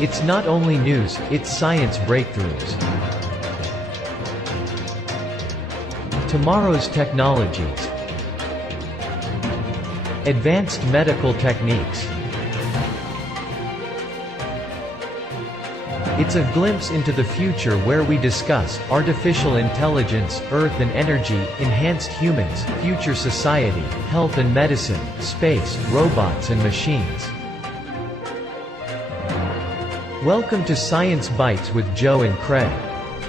It's not only news, it's science breakthroughs. Tomorrow's technologies. Advanced medical techniques. It's a glimpse into the future where we discuss artificial intelligence, Earth and energy, enhanced humans, future society, health and medicine, space, robots and machines. Welcome to Science Bytes with Joe and Craig.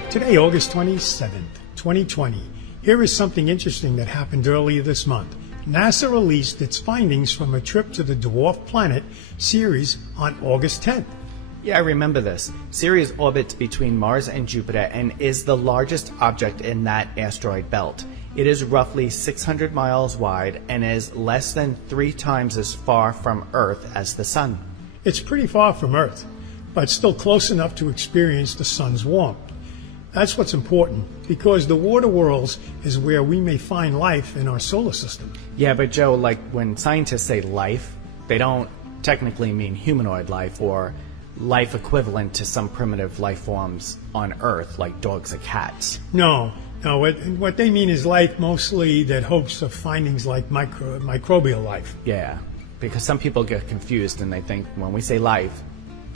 Today, August 27th, 2020. Here is something interesting that happened earlier this month. NASA released its findings from a trip to the dwarf planet Ceres on August 10th. Yeah, I remember this. Ceres orbits between Mars and Jupiter and is the largest object in that asteroid belt. It is roughly 600 miles wide and is less than 3 times as far from Earth as the Sun. It's pretty far from Earth, but still close enough to experience the Sun's warmth. That's what's important, because the water worlds is where we may find life in our solar system. Yeah, but Joe, like when scientists say life, they don't technically mean humanoid life or life equivalent to some primitive life forms on Earth, like dogs or cats. No, what they mean is life mostly that hopes of findings like microbial life. Yeah, because some people get confused and they think when we say life,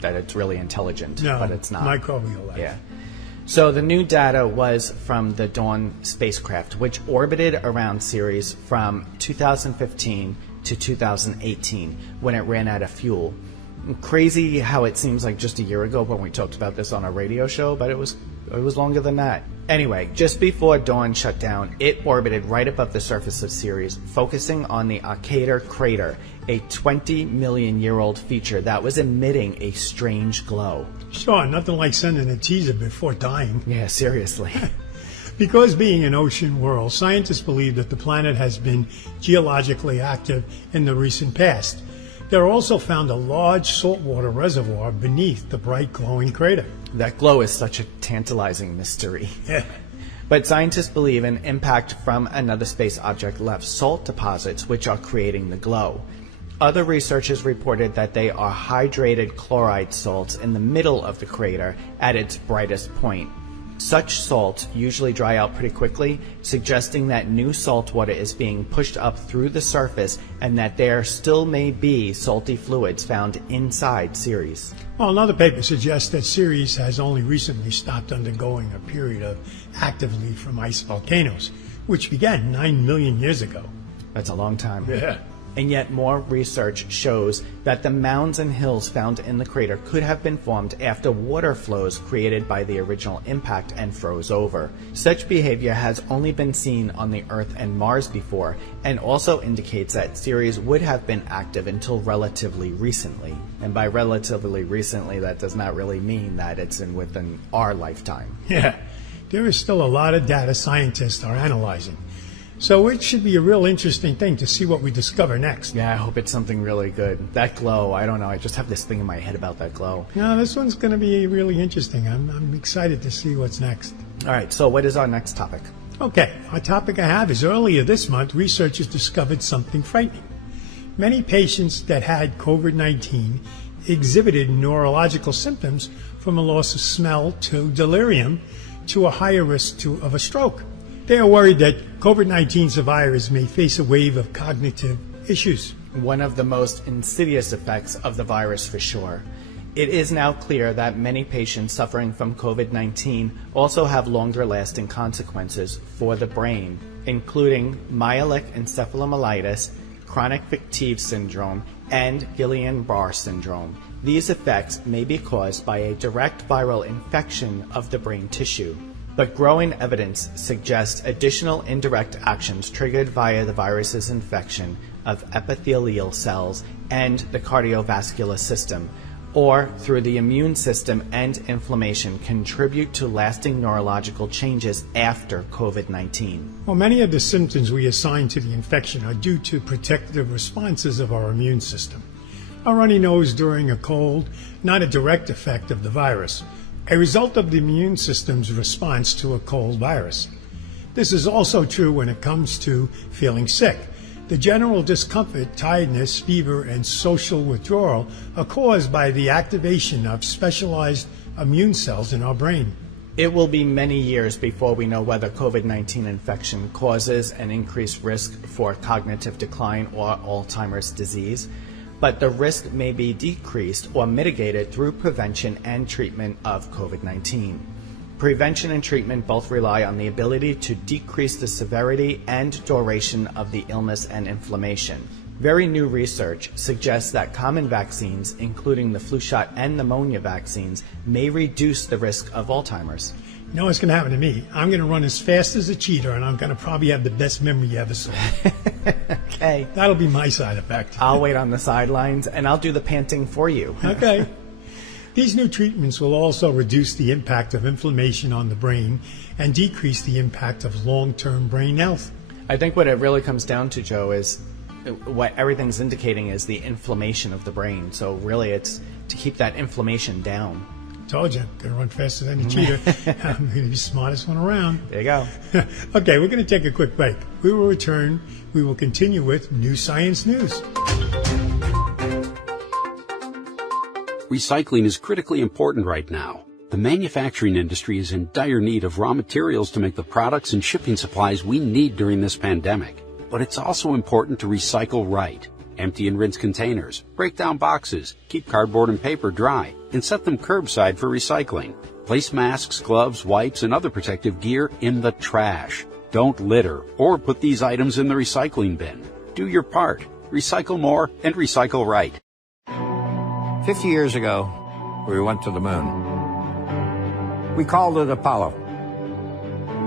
that it's really intelligent, no, but it's not. Microbial life. Yeah. So the new data was from the Dawn spacecraft, which orbited around Ceres from 2015 to 2018, when it ran out of fuel. Crazy how it seems like just a year ago when we talked about this on a radio show, but it was longer than that. Anyway, just before Dawn shut down, it orbited right above the surface of Ceres, focusing on the Arcadar crater, a 20-million-year-old feature that was emitting a strange glow. Sure, nothing like sending a teaser before dying. Yeah, seriously. Because being an ocean world, scientists believe that the planet has been geologically active in the recent past. They also found a large saltwater reservoir beneath the bright glowing crater. That glow is such a tantalizing mystery. Yeah. But scientists believe an impact from another space object left salt deposits which are creating the glow. Other researchers reported that they are hydrated chloride salts in the middle of the crater at its brightest point. Such salts usually dry out pretty quickly, suggesting that new salt water is being pushed up through the surface and that there still may be salty fluids found inside Ceres. Well, another paper suggests that Ceres has only recently stopped undergoing a period of active leaf from ice volcanoes, which began 9 million years ago. That's a long time. Yeah. And yet more research shows that the mounds and hills found in the crater could have been formed after water flows created by the original impact and froze over. Such behavior has only been seen on the Earth and Mars before, and also indicates that Ceres would have been active until relatively recently. And by relatively recently, that does not really mean that it's within our lifetime. Yeah, there is still a lot of data scientists are analyzing. So it should be a real interesting thing to see what we discover next. Yeah, I hope it's something really good. That glow, I don't know, I just have this thing in my head about that glow. No, this one's going to be really interesting. I'm excited to see what's next. All right, so what is our next topic? Okay, our topic I have is earlier this month, researchers discovered something frightening. Many patients that had COVID-19 exhibited neurological symptoms from a loss of smell to delirium to a higher risk of a stroke. They are worried that COVID-19 survivors may face a wave of cognitive issues. One of the most insidious effects of the virus for sure. It is now clear that many patients suffering from COVID-19 also have longer-lasting consequences for the brain, including myelic encephalomyelitis, chronic tive syndrome, and Guillain-Barré syndrome. These effects may be caused by a direct viral infection of the brain tissue. But growing evidence suggests additional indirect actions triggered via the virus's infection of epithelial cells and the cardiovascular system, or through the immune system and inflammation contribute to lasting neurological changes after COVID-19. Well, many of the symptoms we assign to the infection are due to protective responses of our immune system. A runny nose during a cold, not a direct effect of the virus, a result of the immune system's response to a cold virus. This is also true when it comes to feeling sick. The general discomfort, tiredness, fever, and social withdrawal are caused by the activation of specialized immune cells in our brain. It will be many years before we know whether COVID-19 infection causes an increased risk for cognitive decline or Alzheimer's disease, but the risk may be decreased or mitigated through prevention and treatment of COVID-19. Prevention and treatment both rely on the ability to decrease the severity and duration of the illness and inflammation. Very new research suggests that common vaccines, including the flu shot and pneumonia vaccines, may reduce the risk of Alzheimer's. You know what's going to happen to me? I'm going to run as fast as a cheetah, and I'm going to probably have the best memory you ever saw. Okay. That'll be my side effect. I'll wait on the sidelines, and I'll do the panting for you. Okay. These new treatments will also reduce the impact of inflammation on the brain and decrease the impact of long-term brain health. I think what it really comes down to, Joe, is what everything's indicating is the inflammation of the brain. So really it's to keep that inflammation down. Told you, I'm going to run faster than a cheetah. I'm going to be the smartest one around. There you go. Okay, we're going to take a quick break. We will return. We will continue with New Science News. Recycling is critically important right now. The manufacturing industry is in dire need of raw materials to make the products and shipping supplies we need during this pandemic. But it's also important to recycle right. Empty and rinse containers, break down boxes, keep cardboard and paper dry, and set them curbside for recycling. Place masks, gloves, wipes, and other protective gear in the trash. Don't litter or put these items in the recycling bin. Do your part. Recycle more and recycle right. 50 years ago, we went to the moon. We called it Apollo.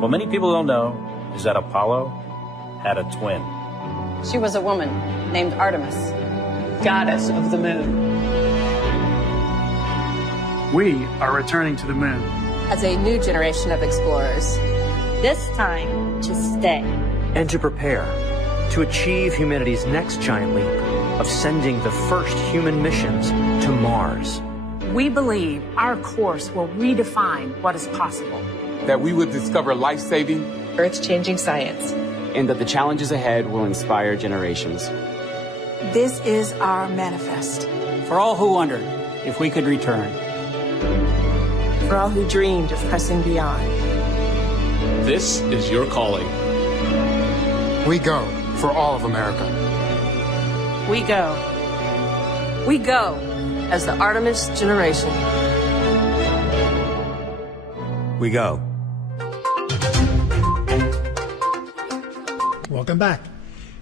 What many people don't know is that Apollo had a twin. She was a woman named Artemis, goddess of the moon. We are returning to the moon As a new generation of explorers. This time to stay. And to prepare to achieve humanity's next giant leap of sending the first human missions to Mars. We believe our course will redefine what is possible. That we will discover life-saving, earth-changing science. And that the challenges ahead will inspire generations. This is our manifest. For all who wondered if we could return. For all who dreamed of pressing beyond. This is your calling. We go for all of America. We go. We go as the Artemis generation. We go. Welcome back.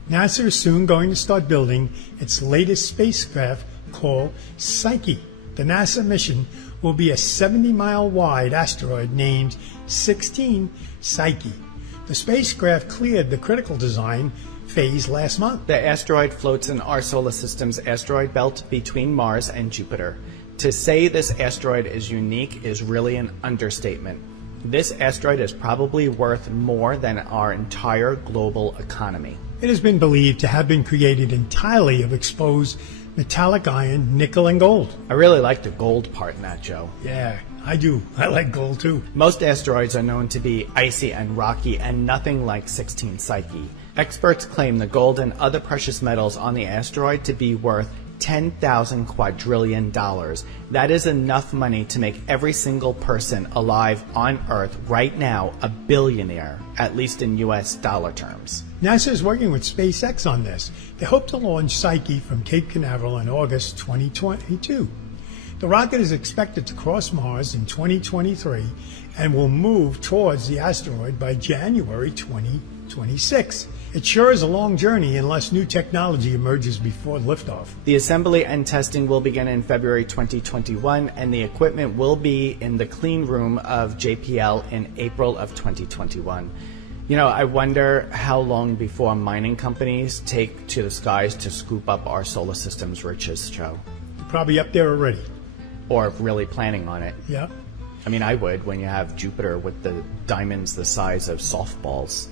NASA is soon going to start building its latest spacecraft called Psyche. The NASA mission will be a 70-mile wide asteroid named 16 Psyche. The spacecraft cleared the critical design phase last month. The asteroid floats in our solar system's asteroid belt between Mars and Jupiter. To say this asteroid is unique is really an understatement. This asteroid is probably worth more than our entire global economy. It has been believed to have been created entirely of exposed metallic iron, nickel, and gold. I really like the gold part in that, Joe. Yeah, I do. I like gold too. Most asteroids are known to be icy and rocky and nothing like 16 Psyche. Experts claim the gold and other precious metals on the asteroid to be worth $10,000 quadrillion. That is enough money to make every single person alive on Earth right now a billionaire, at least in US dollar terms. NASA is working with SpaceX on this. They hope to launch Psyche from Cape Canaveral in August 2022. The rocket is expected to cross Mars in 2023 and will move towards the asteroid by January 2026. It sure is a long journey unless new technology emerges before liftoff. The assembly and testing will begin in February 2021, and the equipment will be in the clean room of JPL in April of 2021. You know, I wonder how long before mining companies take to the skies to scoop up our solar system's riches, Joe. Probably up there already. Or really planning on it. Yeah. I mean, I would when you have Jupiter with the diamonds the size of softballs.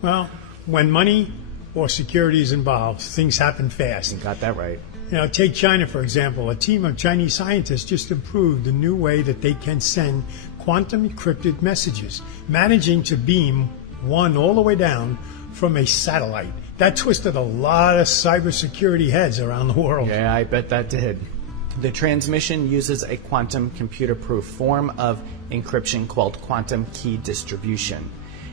Well, when money or security is involved, things happen fast. You got that right. You know, take China, for example. A team of Chinese scientists just improved a new way that they can send quantum-encrypted messages, managing to beam one all the way down from a satellite. That twisted a lot of cybersecurity heads around the world. Yeah, I bet that did. The transmission uses a quantum computer-proof form of encryption called quantum key distribution.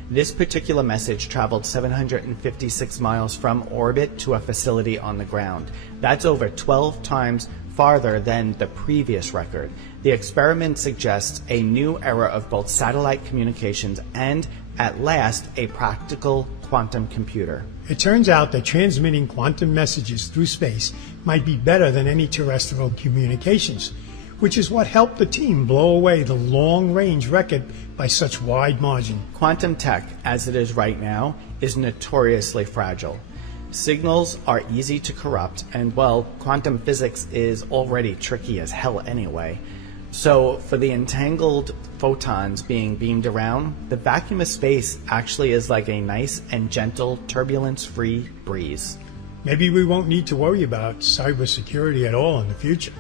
This particular message traveled 756 miles from orbit to a facility on the ground. That's over 12 times farther than the previous record. The experiment suggests a new era of both satellite communications and, at last, a practical quantum computer. It turns out that transmitting quantum messages through space might be better than any terrestrial communications, which is what helped the team blow away the long-range record by such wide margin. Quantum tech, as it is right now, is notoriously fragile. Signals are easy to corrupt, and, well, quantum physics is already tricky as hell anyway. So, for the entangled photons being beamed around, the vacuum of space actually is like a nice and gentle, turbulence-free breeze. Maybe we won't need to worry about cybersecurity at all in the future.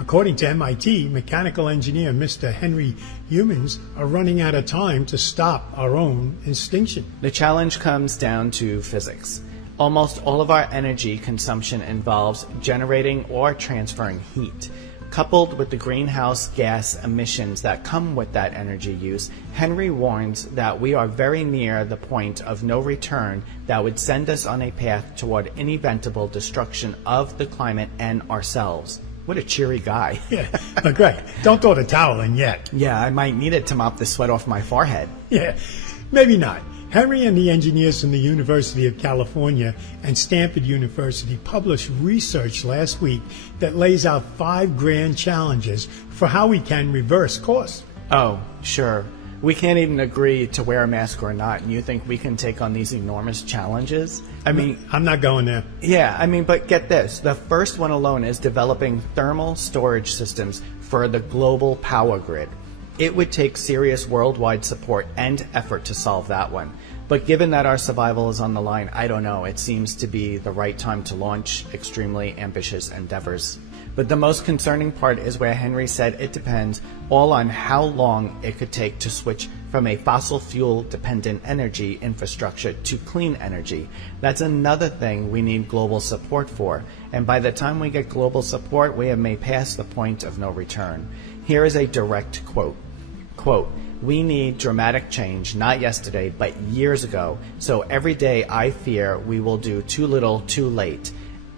According to MIT, mechanical engineer Mr. Henry humans are running out of time to stop our own extinction. The challenge comes down to physics. Almost all of our energy consumption involves generating or transferring heat. Coupled with the greenhouse gas emissions that come with that energy use, Henry warns that we are very near the point of no return that would send us on a path toward inevitable destruction of the climate and ourselves. What a cheery guy. Yeah, but Greg, don't throw the towel in yet. Yeah, I might need it to mop the sweat off my forehead. Yeah, maybe not. Henry and the engineers from the University of California and Stanford University published research last week that lays out 5 grand challenges for how we can reverse costs. Oh, sure. We can't even agree to wear a mask or not, and you think we can take on these enormous challenges? I mean, I'm not going there. Yeah, but get this. The first one alone is developing thermal storage systems for the global power grid. It would take serious worldwide support and effort to solve that one. But given that our survival is on the line, I don't know. It seems to be the right time to launch extremely ambitious endeavors. But the most concerning part is where Henry said it depends all on how long it could take to switch from a fossil fuel dependent energy infrastructure to clean energy. That's another thing we need global support for. And by the time we get global support, we have may pass the point of no return. Here is a direct quote. Quote, "We need dramatic change, not yesterday, but years ago. So every day I fear we will do too little, too late.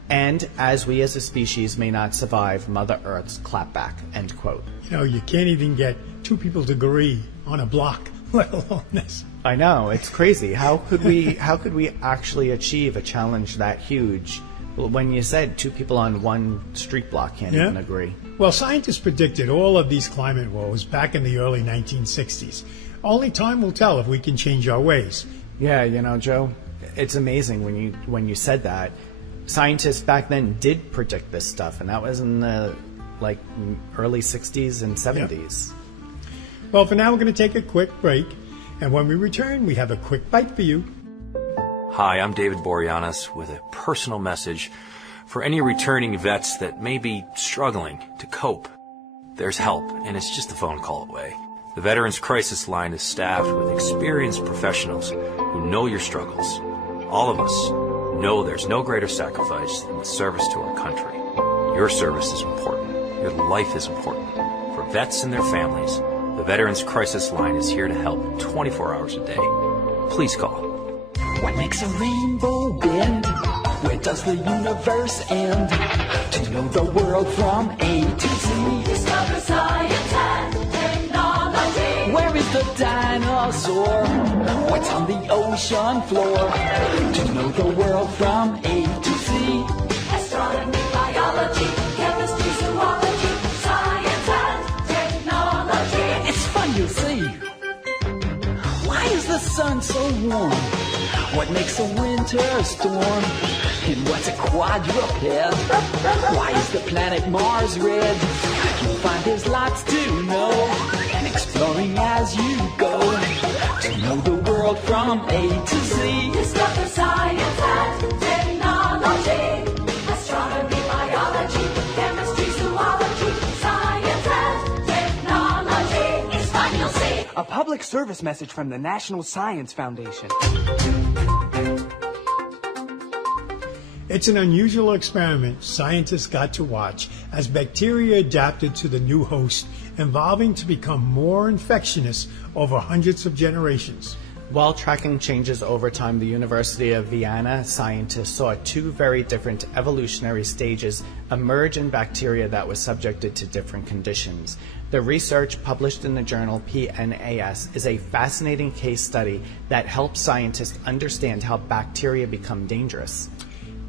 And as we as a species may not survive Mother Earth's clapback," end quote. You know, you can't even get 2 people to agree on a block, let alone this. I know, it's crazy. How could we actually achieve a challenge that huge when you said 2 people on one street block can't even agree? Well, scientists predicted all of these climate woes back in the early 1960s. Only time will tell if we can change our ways. Yeah, Joe, it's amazing when you said that. Scientists back then did predict this stuff, and that was in the early 60s and 70s. Yeah. Well, for now we're going to take a quick break, and when we return, we have a quick bite for you. Hi, I'm David Boreanaz with a personal message for any returning vets that may be struggling to cope. There's help, and it's just a phone call away. The Veterans Crisis Line is staffed with experienced professionals who know your struggles. All of us know there's no greater sacrifice than the service to our country. Your service is important. Your life is important. For vets and their families, the Veterans Crisis Line is here to help 24 hours a day. Please call. What makes a rainbow bend? Where does the universe end? To know the world from A to Z. Discover science and technology. Where is the dinosaur? What's on the ocean floor? To know the world from A to Z. Astronomy, biology, chemistry, zoology, science and technology. It's fun, you see. Why is the sun so warm? What makes a winter storm? And what's a quadruped? Why is the planet Mars red? You'll find there's lots to know, and exploring as you go. To know the world from A to Z. Discover science and technology. Astronomy, biology, chemistry, zoology, science and technology. It's fun, you'll see. A public service message from the National Science Foundation. It's an unusual experiment scientists got to watch as bacteria adapted to the new host, evolving to become more infectious over hundreds of generations. While tracking changes over time, the University of Vienna scientists saw two very different evolutionary stages emerge in bacteria that was subjected to different conditions. The research published in the journal PNAS is a fascinating case study that helps scientists understand how bacteria become dangerous.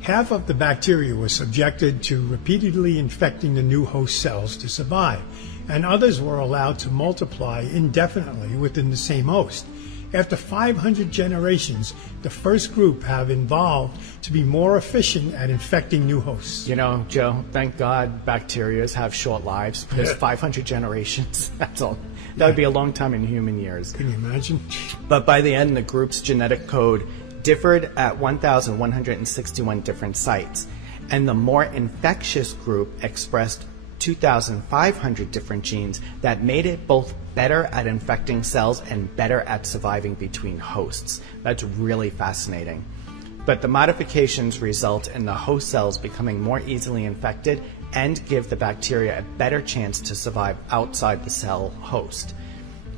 Half of the bacteria were subjected to repeatedly infecting the new host cells to survive, and others were allowed to multiply indefinitely within the same host. After 500 generations, the first group have evolved to be more efficient at infecting new hosts. You know, Joe, thank God bacteria have short lives, because 500 generations, that's all. That would be a long time in human years. Can you imagine? But by the end, the group's genetic code differed at 1,161 different sites, and the more infectious group expressed 2,500 different genes that made it both better at infecting cells and better at surviving between hosts. That's really fascinating. But the modifications result in the host cells becoming more easily infected and give the bacteria a better chance to survive outside the cell host.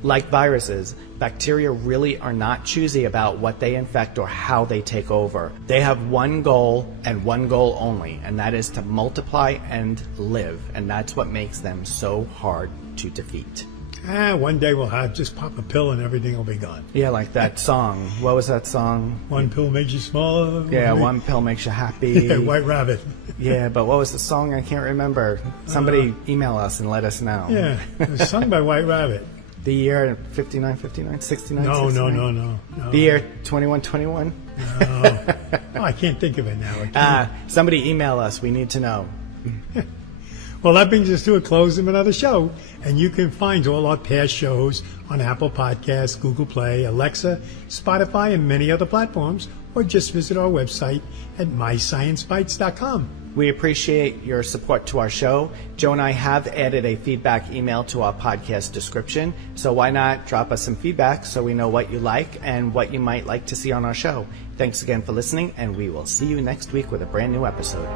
Like viruses, bacteria really are not choosy about what they infect or how they take over. They have one goal and one goal only, and that is to multiply and live, and that's what makes them so hard to defeat. One day we'll just pop a pill and everything will be gone. Yeah, like that song. What was that song? One pill makes you smaller. Yeah, one pill makes you happy. Yeah, White Rabbit. Yeah, but what was the song? I can't remember. Somebody email us and let us know. Yeah, it was sung by White Rabbit. The year 59, 69, 69, No. 69? No. The year 2121? No. Oh, I can't think of it now. Somebody email us. We need to know. Well, that brings us to a close of another show, and you can find all our past shows on Apple Podcasts, Google Play, Alexa, Spotify, and many other platforms, or just visit our website at mysciencebytes.com. We appreciate your support to our show. Joe and I have added a feedback email to our podcast description, so why not drop us some feedback so we know what you like and what you might like to see on our show. Thanks again for listening, and we will see you next week with a brand new episode.